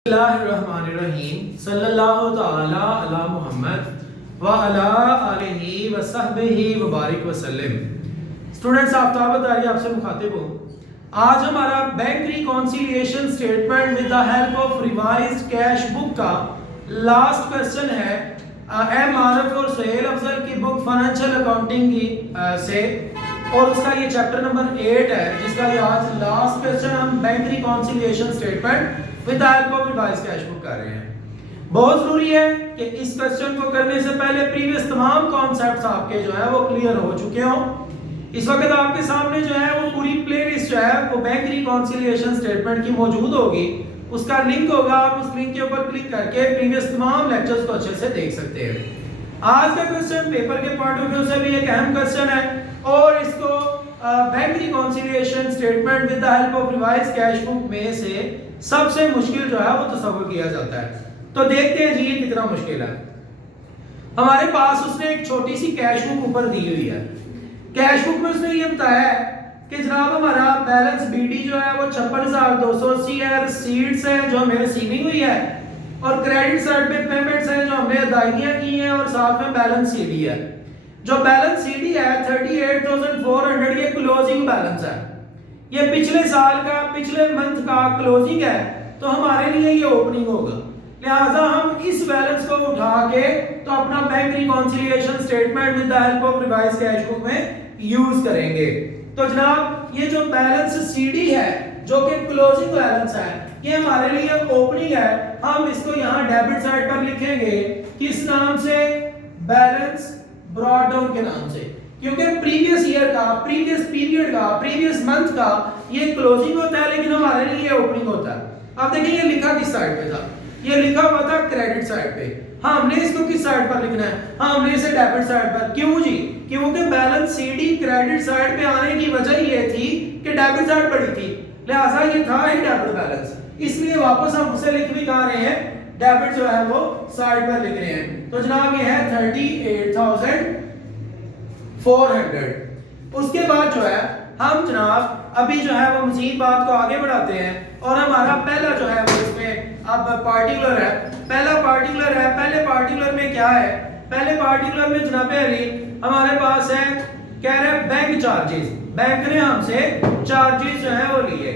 बिस्मिल्लाहिर्रहमानिर्रहीम सल्लल्लाहु तआला अला मुहम्मद व अला आलिहि व सहबिहि व बारिक वसल्लम। स्टूडेंट्स, आफ्ताब अतारी आपसे मुखातिब हूँ। आज हमारा bank reconciliation statement with the help of revised cash book का लास्ट क्वेश्चन है एम आरफ और सुहेल अफजल की बुक फाइनेंशियल अकाउंटिंग की से, और उसका ये चैप्टर नंबर 8 है, जिसका ये आज लास्ट क्वेश्चन हम bank reconciliation statement with the help of revised cash book कर रहे हैं। बहुत जरूरी है कि इस क्वेश्चन को करने से पहले प्रीवियस तमाम कॉन्सेप्ट्स आपके जो है वो क्लियर हो चुके हों। इस वक्त आपके सामने जो है वो पूरी प्लेलिस्ट जो है वो बैंक रिकॉन्सिलिएशन स्टेटमेंट की मौजूद होगी, उसका लिंक होगा। आप उस लिंक के ऊपर क्लिक करके प्रीवियस तमाम लेक्चर्स को अच्छे से देख सकते हैं। आज का क्वेश्चन पेपर के पॉइंट ऑफ व्यू से भी एक अहम क्वेश्चन है, और इसको bank reconciliation statement with the help of revised cash book में से सबसे मुश्किल जो है वो तस्वर किया जाता है। तो देखते हैं जी ये कितना मुश्किल है। हमारे पास उसने एक छोटी सी कैश बुक ऊपर दी हुई है। कैश बुक में उसने ये बताया है कि जनाब हमारा बैलेंस बीडी जो है वो 56,280 है, रसीट्स है जो हमें रिसीविंग हुई है, और क्रेडिट साइड पे पेमेंट्स हैं जो हमने अदायगियां की हैं, और साथ में बैलेंस सीडी है। जो बैलेंस सीडी है 38,400 ये क्लोजिंग बैलेंस है। ये पिछले साल का पिछले मंथ का क्लोजिंग है, तो हमारे लिए ये ओपनिंग होगा। लिहाजा हम इस बैलेंस को उठा के तो अपना bank reconciliation statement with the help of revised cash book में यूज करेंगे। तो जनाब ये जो बैलेंस सीडी है जो कि क्लोजिंग बैलेंस है, ये हमारे लिए ओपनिंग है। हम इसको यहाँ डेबिट साइड पर लिखेंगे किस नाम से? बैलेंस ब्रॉट डाउन के नाम से, क्योंकि प्रीवियस ईयर का, प्रीवियस पीरियड का, प्रीवियस मंथ का ये क्लोजिंग होता है, लेकिन हमारे लिए ये ओपनिंग होता है। अब देखिए ये लिखा किस साइड पे था? ये लिखा हुआ था क्रेडिट साइड पे। हाँ, हमने इसको किस साइड पर लिखना है? हाँ, हमने इसे डेबिट साइड पर। क्यों जी? क्योंकि बैलेंस सीडी क्रेडिट साइड पे आने की वजह ये थी कि डेबिट साइड पड़ी थी, लिहाजा ये था ही डेबिट बैलेंस, इसलिए वापस हम उसे लिख भी कहां रहे हैं? डेबिट जो है वो साइड पर लिख रहे हैं। तो जनाब ये है 38,400। उसके बाद जो है हम जनाब अभी जो है वो मजीद बात को आगे बढ़ाते हैं, और हमारा पहला जो है वो इसमें अब पार्टिकुलर है। पहला पार्टिकुलर है। पहले पार्टिकुलर में क्या है? पहले पार्टिकुलर में जनाब अली हमारे पास है, कह रहे हैं बैंक चार्जेस। बैंक ने हमसे चार्जेस जो है वो लिए।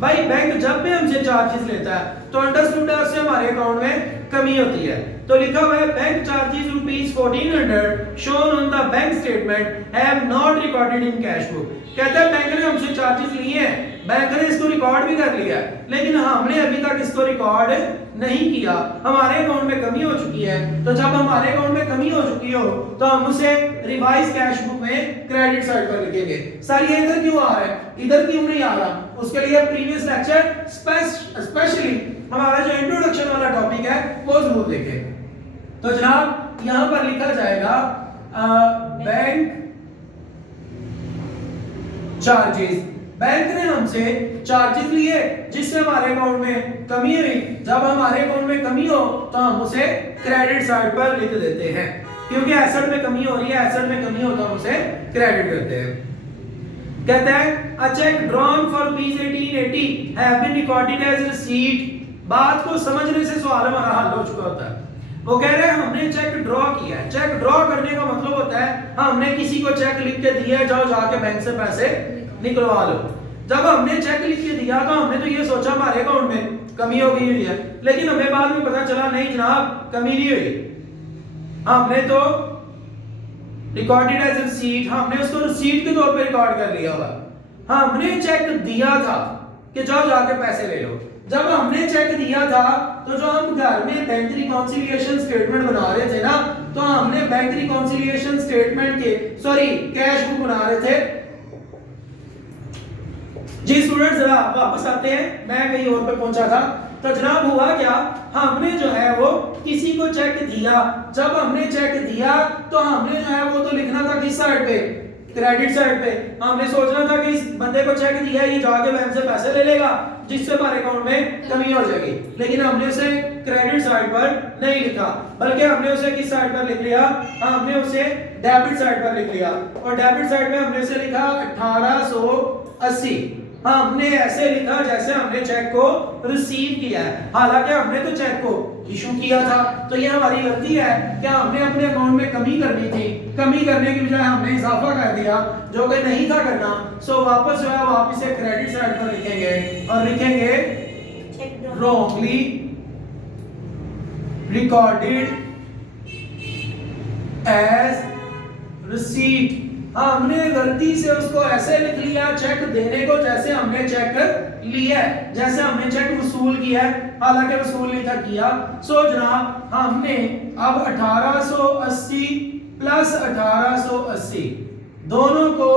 भाई बैंक जब भी हमसे चार्जेस लेता है तो अंडरस्टूड है उससे हमारे अकाउंट में कमी होती है। तो लिखा हुआ है bank charges ₹1400 shown on the bank statement have not recorded in cash book. कहता है बैंक ने हमसे चार्जेस लिए हैं, बैंक ने इसको रिकॉर्ड भी कर लिया है, लेकिन हमने अभी तक इसको रिकॉर्ड नहीं किया। हमारे अकाउंट में कमी हो चुकी है। तो जब हमारे अकाउंट में कमी हो चुकी हो तो हम उसे रिवाइज कैश बुक में क्रेडिट साइड पर लिखेंगे। सर ये इधर क्यों आ रहा है, इधर क्यों नहीं आ रहा? उसके लिए प्रीवियस लेक्चर स्पेशली हमारा जो इंट्रोडक्शन वाला टॉपिक है वो जरूर देखें। तो जनाब यहां पर लिखा जाएगा बैंक चार्जेस। बैंक ने हमसे चार्जेस लिए जिससे हमारे अकाउंट में कमी हुई। जब हमारे अकाउंट में कमी हो तो हम उसे क्रेडिट साइड पर लिख देते हैं, क्योंकि एसेट में कमी हो रही है, एसेट में कमी हो तो हम उसे क्रेडिट करते हैं। कहता है a cheque drawn for ₹1880 have been recorded as receipt. बात को समझने से सवाल हमारा हल हो चुका होता है। वो कह रहे हैं हमने चेक ड्रॉ किया है। चेक ड्रॉ करने का मतलब होता है हमने किसी को चेक लिख के दिया, जाओ जाके बैंक से पैसे निकलवा लो। जब हमने चेक लिख के दिया तो हमने तो ये सोचा हमारे अकाउंट में कमी हो गई हुई है, लेकिन हमें बाद में पता चला नहीं जनाब कमी नहीं हुई। हमने तो रिकॉर्डेड एज रिसीट, हमने उसको रिसीट के तौर पे रिकॉर्ड कर लिया हुआ। हमने चेक दिया था कि जाओ जाके पैसे ले लो। जब हमने चेक दिया था तो जो हम घर में बैंक रिकॉन्सिलिएशन स्टेटमेंट बना रहे थे ना, तो हमने बैंक रिकॉन्सिलिएशन स्टेटमेंट के कैश बुक बना रहे थे जी। स्टूडेंट्स जरा वापस आते हैं, मैं कहीं और पे पहुंचा था। तो जनाब हुआ क्या, हमने जो है वो किसी को चेक दिया। जब हमने चेक दिया तो हमने जो है वो तो लिखना था किस साइड पे? क्रेडिट साइड पे। हमने सोचना था कि इस बंदे को चेक दिया है, ये जाके बैंक से पैसे ले लेगा जिससे हमारे अकाउंट में कमी हो जाएगी, लेकिन हमने उसे क्रेडिट साइड पर नहीं लिखा, बल्कि हमने उसे किस साइड पर लिख लिया? हमने उसे डेबिट साइड पर लिख लिया। और डेबिट साइड में हमने उसे लिखा 1880। हमने ऐसे लिखा जैसे हमने चेक को रिसीव किया है, हालांकि हमने तो चेक को इशू किया था। तो ये हमारी गलती है, क्या हमने अपने अकाउंट में कमी करनी थी, कमी करने की बजाय हमने इजाफा कर दिया जो कि नहीं था करना। सो वापस जो है आप इसे क्रेडिट साइड पर लिखेंगे और लिखेंगे wrongly recorded as receipt। हमने गलती से उसको ऐसे लिख लिया चेक देने को जैसे हमने चेक लिया है, जैसे हमने चेक वसूल किया है, हालांकि वसूल नहीं था किया। सो जनाब हमने अब 1880 प्लस 1880 दोनों को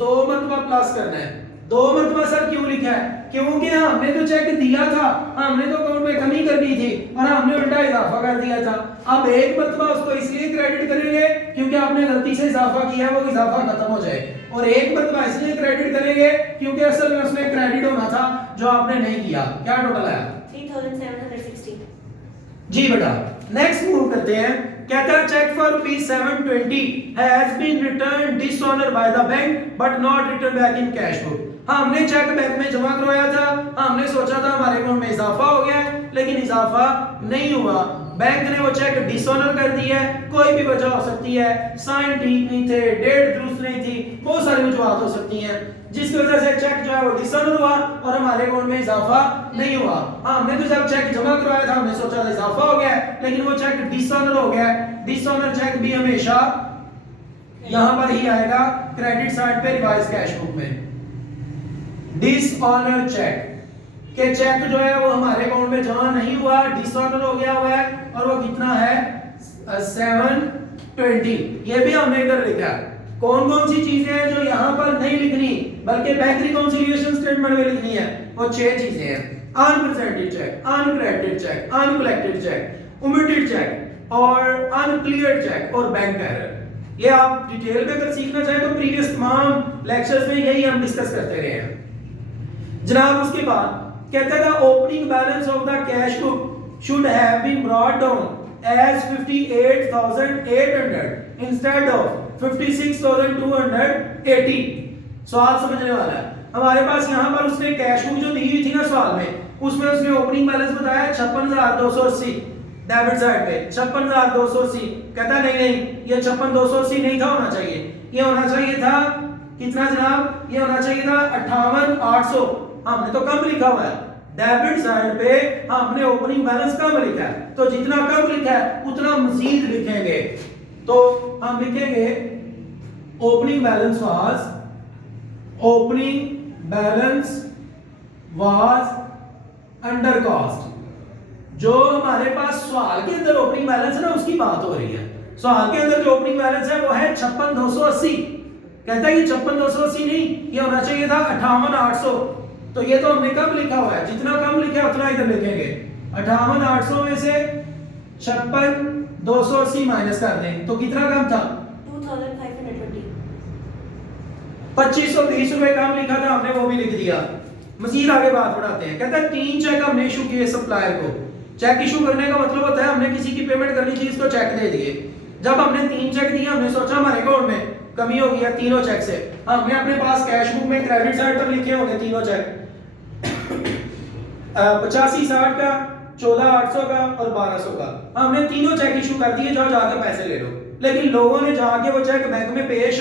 2 मरतबा प्लस करना है। 2 मरतबा सर क्यों लिखा है? क्योंकि हमने तो चेक दिया था, हमने तो अकाउंट में कमी करनी थी और हमने उल्टा इजाफा कर दिया था। अब 1 मरतबा उसको इसलिए क्रेडिट करेंगे क्योंकि आपने गलती से इजाफा किया है, वो इजाफा खत्म हो जाए, और 1 मरतबा इसलिए क्रेडिट करेंगे क्योंकि असल में उसमें क्रेडिट होना था जो आपने नहीं किया। क्या टोटल आया? 3760। जी बेटा नेक्स्ट मूव करते हैं। कहता है cheque for ₹720 has been return dishonour by the bank but not return back in cash book. हमने चेक बैंक में जमा करवाया था, हमने सोचा था हमारे अकाउंट में इजाफा हो गया है, लेकिन इजाफा नहीं हुआ। बैंक ने वो चेक डिसऑनर कर दिया है। कोई भी वजह हो सकती है, साइन ठीक नहीं थे, डेट दुरुस्त नहीं थी, बहुत सारी वजूहत हो सकती हैं जिसकी वजह से चेक जो है वो डिसऑनर हुआ और हमारे अकाउंट में इजाफा नहीं हुआ। हमने तो जब चेक जमा करवाया था हमने सोचा था इजाफा हो गया है, लेकिन वो चेक डिसऑनर हो गया है। डिसऑनर चेक भी हमेशा यहां पर ही आएगा क्रेडिट साइड पे रिवाइज कैश बुक में। डिसऑनर चेक के चेक जो है वो हमारे अकाउंट में जमा नहीं हुआ, डिसऑनर हो गया हुआ है, और वो कितना है 720। ये भी हमने इधर लिखा है। कौन कौन सी चीजें हैं जो यहाँ पर नहीं लिखनी बल्कि बैंक रिकॉन्सिलिएशन स्टेटमेंट में लिखनी है? वो 6 चीजें हैं। Unpresented cheque, uncredited cheque, uncollected cheque, omitted cheque और अनक्लियर्ड चेक और बैंक एरर। ये आप डिटेल में अगर सीखना चाहें तो प्रीवियस तमाम लेक्चर्स में यही हम डिस्कस करते रहे हैं जनाब। उसके बाद कहता है opening balance of the cash book should have been brought down as 58,800 instead of 56,280। सवाल समझने वाला है। हमारे पास यहाँ पर उसने कैश बुक जो दी हुई थी ना सवाल में, उसमें उसने ओपनिंग बैलेंस बताया 56,280 डेबिट साइड पे 56,280। कहता नहीं नहीं ये 56,280 नहीं था, होना चाहिए, ये होना चाहिए था कितना जनाब? ये होना चाहिए था 58,800। हमने तो कम लिखा हुआ है डेबिट साइड पे, हमने ओपनिंग बैलेंस कम लिखा है, तो जितना कम लिखा है उतना मजीद लिखेंगे। तो हम लिखेंगे opening balance was under cost. जो हमारे पास सवाल के अंदर ओपनिंग बैलेंस है ना उसकी बात हो रही है। सवाल के अंदर जो ओपनिंग बैलेंस है वो है 56,280। कहता है ये 56,280 नहीं, ये होना चाहिए था 58,800। तो ये तो हमने कम लिखा हुआ है, जितना कम लिखा है उतना इधर लिखेंगे। 58,800 में से 56,280 माइनस कर दें तो कितना कम था? 2,520। 2520 रुपए कम लिखा था, हमने वो भी लिख दिया। मजीद आगे बात बढ़ाते हैं। कहता है 3 चेक हमने इशू किए सप्लायर को। चेक इशू करने का मतलब होता है हमने किसी की पेमेंट करनी थी, इसको चेक दे दिए। जब हमने 3 चेक दिए हमने सोचा हमारे अकाउंट में कमी हो गई है तीनों चेक से। हमने अपने पास कैश बुक में क्रेडिट साइड पर लिखे होंगे तीनों चेक 85,60 का, 14,800 का और 1,200 का। हमने तीनों चेक इशू कर दिए, जाओ जाके पैसे ले लो। लेकिन लोगों ने जाके वो चेक बैंक में पेश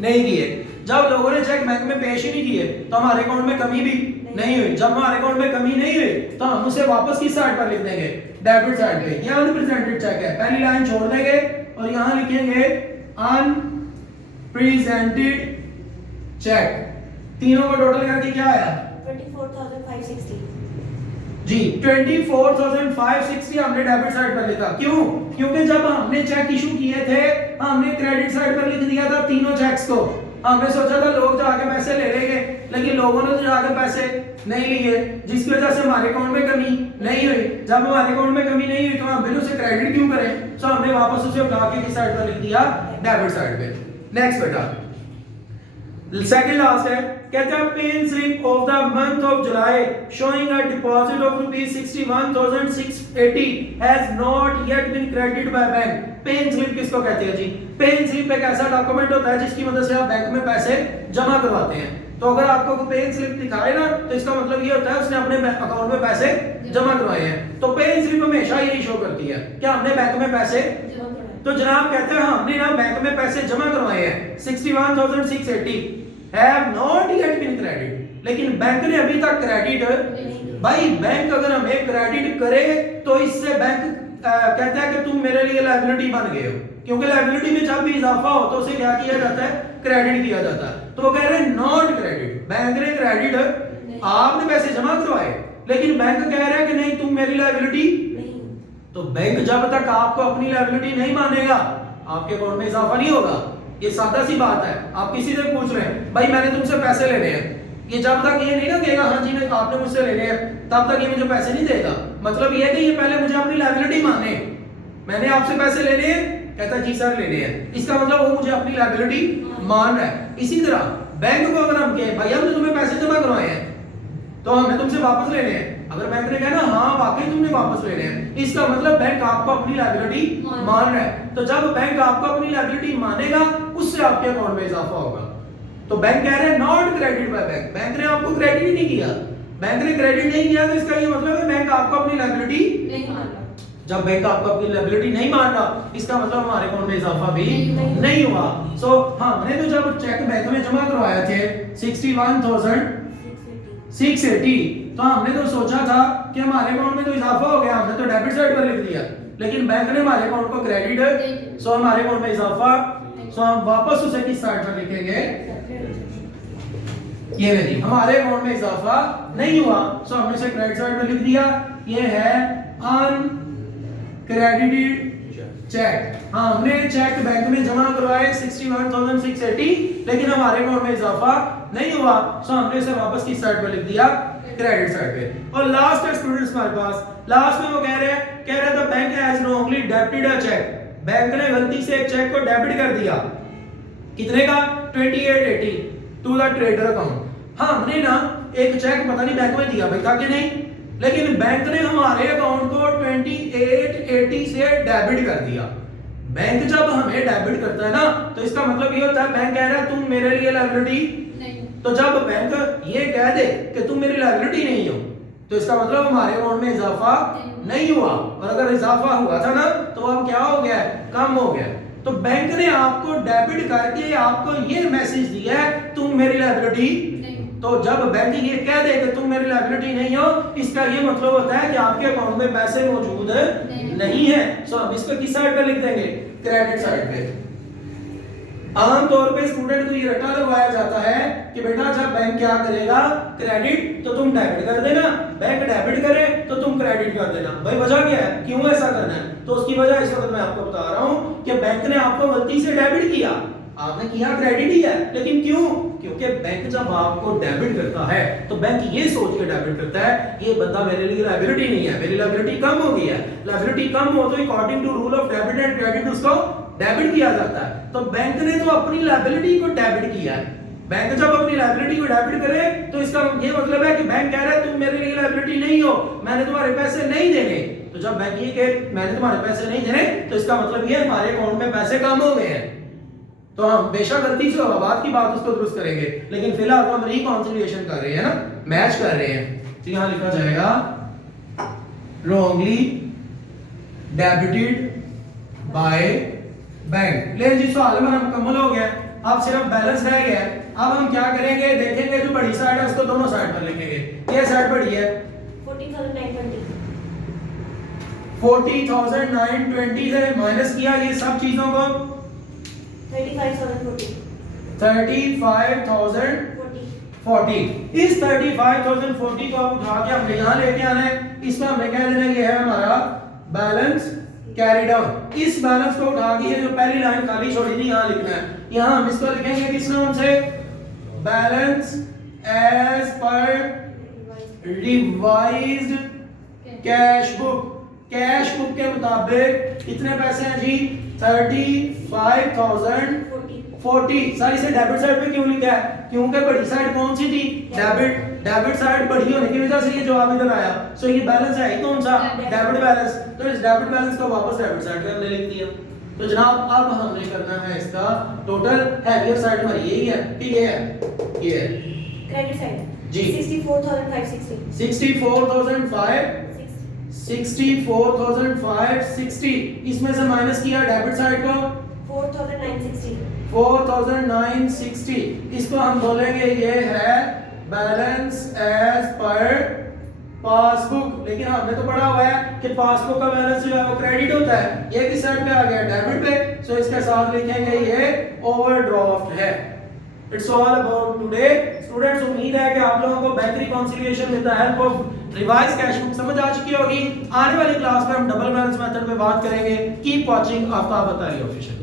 नहीं किए। जब लोगों ने चेक बैंक में पेश ही नहीं किए तो हमारे अकाउंट में कमी भी नहीं हुई। जब हमारे अकाउंट में कमी नहीं हुई तो हम उसे वापस किस साइड पर लिख देंगे? डेबिट साइड पे। ये अनप्रेजेंटेड चेक है, पहली लाइन छोड़ देंगे और यहां लिखेंगे अनप्रेजेंटेड चेक। तीनों को टोटल करके क्या आया? 24,560। जी 24,560 हमने डेबिट साइड पर लिखा। क्यों? क्योंकि जब हमने चेक इशू किए थे हमने क्रेडिट साइड पर लिख दिया था तीनों चेक्स को। हमने सोचा था लोग जाके पैसे ले लेंगे, लेकिन लोगों ने तो जाके पैसे नहीं लिए, जिसकी वजह से हमारे अकाउंट में कमी नहीं हुई। जब हमारे अकाउंट में कमी नहीं हुई तो हम बिल उसे क्रेडिट क्यों करें? सो हमने वापस उसे उठा के किस साइड पर लिख दिया? डेबिट साइड पे। नेक्स्ट बेटा सेकंड लास्ट है। कहता है pay-in slip of the month of July showing a deposit of ₹61,680 has not yet been credited by bank. Pay-in slip किसको कहते हैं जी? पेन स्लिप एक ऐसा डॉक्यूमेंट होता है जिसकी मदद से आप बैंक में पैसे जमा करवाते हैं। तो अगर आपको कोई पे इन स्लिप दिखाए ना तो इसका मतलब ये होता है उसने अपने अकाउंट में पैसे जमा करवाए हैं। तो पे इन स्लिप हमेशा यही शो करती है कि हमने बैंक में पैसे, तो जनाब कहते हैं हमने ना बैंक में पैसे जमा करवाए हैं 61,680 have not yet been credit, लेकिन बैंक ने अभी तक क्रेडिट, भाई बैंक अगर हमें क्रेडिट करे तो इससे बैंक कहता है कि तुम मेरे लिए लायबिलिटी बन गए हो, क्योंकि लायबिलिटी में जब भी इजाफा हो तो उसे क्या किया जाता है, क्रेडिट किया जाता है। तो वो कह रहे हैं नॉट क्रेडिट, बैंक ने क्रेडिट, आपने पैसे जमा करवाए लेकिन बैंक कह रहा है कि नहीं तुम मेरी लायबिलिटी, तो बैंक जब तक आपको अपनी लायबिलिटी नहीं मानेगा आपके अकाउंट में इजाफा नहीं होगा। ये सादा सी बात है। आप किसी से पूछ रहे हैं भाई मैंने तुमसे पैसे लेने हैं, ये जब तक ये नहीं ना कहेगा हाँ जी मैं आपने मुझसे लेने हैं तब तक ये मुझे पैसे नहीं देगा। मतलब ये है कि ये पहले मुझे अपनी लायबिलिटी माने, मैंने आपसे पैसे लेने हैं, कहता जी सर लेने हैं, इसका मतलब वो मुझे अपनी लायबिलिटी मान रहा है। इसी तरह बैंक को अगर हम कहें भाई हमने तुम्हें पैसे जमा करवाए हैं तो हमने तुमसे वापस लेने हैं, अगर बैंक ने कहा ना हाँ वाकई तुमने वापस लेने हैं, इसका मतलब बैंक आपको अपनी लायबिलिटी मान रहा है। तो जब बैंक आपको अपनी लायबिलिटी मानेगा उससे आपके अकाउंट में इजाफा होगा। तो बैंक कह रहे हैं not credit by bank, bank ने आपको क्रेडिट ही नहीं किया, बैंक ने क्रेडिट नहीं किया तो इसका ये मतलब है बैंक आपको अपनी लायबिलिटी नहीं मान रहा। जब बैंक आपको अपनी लायबिलिटी नहीं मान रहा इसका मतलब हमारे अकाउंट में इजाफा भी नहीं हुआ। सो हमने तो जब चेक बैंक में जमा करवाए थे 61,680 तो हमने तो सोचा था कि हमारे अकाउंट में तो इजाफा हो गया, हमने तो डेबिट साइड पर लिख दिया, लेकिन बैंक ने हमारे अकाउंट को क्रेडिट, सो हमारे अकाउंट में इजाफा, सो हम वापस उसे किस साइड पर लिखेंगे, ये जी हमारे अकाउंट में इजाफा नहीं हुआ, सो हमने इसे क्रेडिट साइड पर लिख दिया। ये है अनक्रेडिटेड चेक। हाँ हमने चेक बैंक में जमा करवाए 61,680 लेकिन हमारे अकाउंट में इजाफा नहीं हुआ, सो हमने इसे वापस किस साइड पर लिख दिया, क्रेडिट साइड पे। और लास्ट है स्टूडेंट्स हमारे पास, लास्ट में वो कह रहे the bank has wrongly debited a cheque, bank ने गलती से एक चेक को डेबिट कर दिया, कितने का, 2880 टू द ट्रेडर अकाउंट। हाँ हमने ना एक चेक पता नहीं बैंक में दिया भाई था कि नहीं, लेकिन बैंक ने हमारे अकाउंट को 2880 से डेबिट कर दिया। बैंक जब हमें डेबिट करता है ना तो इसका मतलब ये होता है बैंक कह रहा है तुम मेरे लिए लायबिलिटी नहीं, तो जब बैंक ये कह दे कि तुम मेरी लायबिलिटी नहीं हो तो इसका मतलब हमारे अकाउंट में इजाफा नहीं हुआ, और अगर इजाफा हुआ था ना तो अब क्या हो गया, कम हो गया। तो बैंक ने आपको डेबिट करके आपको ये मैसेज दिया है तुम मेरी लायबिलिटी, तो जब बैंक ये कह दे कि तुम मेरी लायबिलिटी नहीं हो इसका ये मतलब होता है कि आपके अकाउंट में पैसे मौजूद नहीं है। सो हम इसको किस साइड पे लिख देंगे, क्रेडिट साइड पे। आमतौर पे स्टूडेंट को ये रटा लगवाया जाता है कि बेटा जब बैंक क्या करेगा, क्रेडिट तो तुम डेबिट कर देना, बैंक डेबिट करे तो तुम क्रेडिट कर देना। भाई वजह क्या है, क्यों ऐसा करना है, तो उसकी वजह इस वक्त मैं आपको बता रहा हूं कि बैंक ने आपको गलती से डेबिट किया, आपने किया क्रेडिट ही है, लेकिन क्यों, क्योंकि बैंक जब आपको डेबिट करता है तो बैंक ये सोच के डेबिट करता है ये बंदा मेरे लिए लायबिलिटी नहीं है, मेरी लायबिलिटी कम हो गई है, लायबिलिटी कम हो तो according to rule of debit and credit उसको डेबिट किया जाता है। तो बैंक ने तो अपनी लायबिलिटी को डेबिट किया है, बैंक जब अपनी लायबिलिटी को डेबिट करे तो इसका ये मतलब है कि बैंक कह रहा है तुम मेरे लिए लायबिलिटी नहीं हो, मैंने तुम्हारे पैसे नहीं देने। तो जब बैंक ये कहे मैंने तुम्हारे पैसे नहीं देने तो इसका मतलब ये हमारे अकाउंट में पैसे कम हो गए हैं। तो हम बेशक गलती से बाद की बात उसको दुरुस्त करेंगे, लेकिन फिलहाल तो हम रिकॉन्सिलिएशन कर रहे हैं ना, मैच कर रहे हैं। तो यहां लिखा जाएगा wrongly debited by बैंक। ले जी सवाल हमारा मुकम्मल हो गया, अब सिर्फ बैलेंस रह गया। अब हम क्या करेंगे, देखेंगे जो बड़ी साइड है उसको दोनों साइड पर लिखेंगे। ये साइड बड़ी है 40,920, 40,920 से माइनस किया ये सब चीजों को 35,040, 35,040। इस 35,040 को आप उठा के हमने यहाँ लेके आना है, इसमें हमने कह देना ये है हमारा बैलेंस कैरिड आउट। इस बैलेंस को उठा के ये जो पहली लाइन खाली छोड़ी थी यहाँ लिखना है, यहाँ हम इसको लिखेंगे किस नाम से, balance as per revised cash book. Cash book के मुताबिक कितने पैसे हैं जी, 35,040। सारी से डेबिट साइड पे क्यों लिखा है, क्योंकि बड़ी साइड कौन सी थी, डेबिट। डेबिट साइड बड़ी होने की वजह से ये जवाब इधर आया। सो ये बैलेंस है ही कौन सा, डेबिट बैलेंस। तो इस डेबिट बैलेंस को वापस डेबिट साइड पे हमने लिख दिया। तो जनाब अब हमने करना है इसका टोटल। हैवियर साइड हमारी यही है कि ये है, ये है। क्रेडिट साइड जी। 64,560 64,560 इसमें से माइनस किया डेबिट साइड को 4,960 4,960 इसको हम बोलेंगे ये है बैलेंस एज पर पासबुक। लेकिन हमने तो पढ़ा हुआ है कि पासबुक का बैलेंस जो है वो क्रेडिट होता है, ये किस साइड पे आ गया डेबिट पे, सो इसके साथ लिखेंगे ये ओवरड्राफ्ट है। It's all about today students. उम्मीद है कि आप लोगों को बेहतरी conciliation with the help of revise cash book समझ आ चुकी होगी। आने वाली क्लास में हम डबल बैलेंस मेथड पे बात करेंगे। Keep watching Aftab Attari official.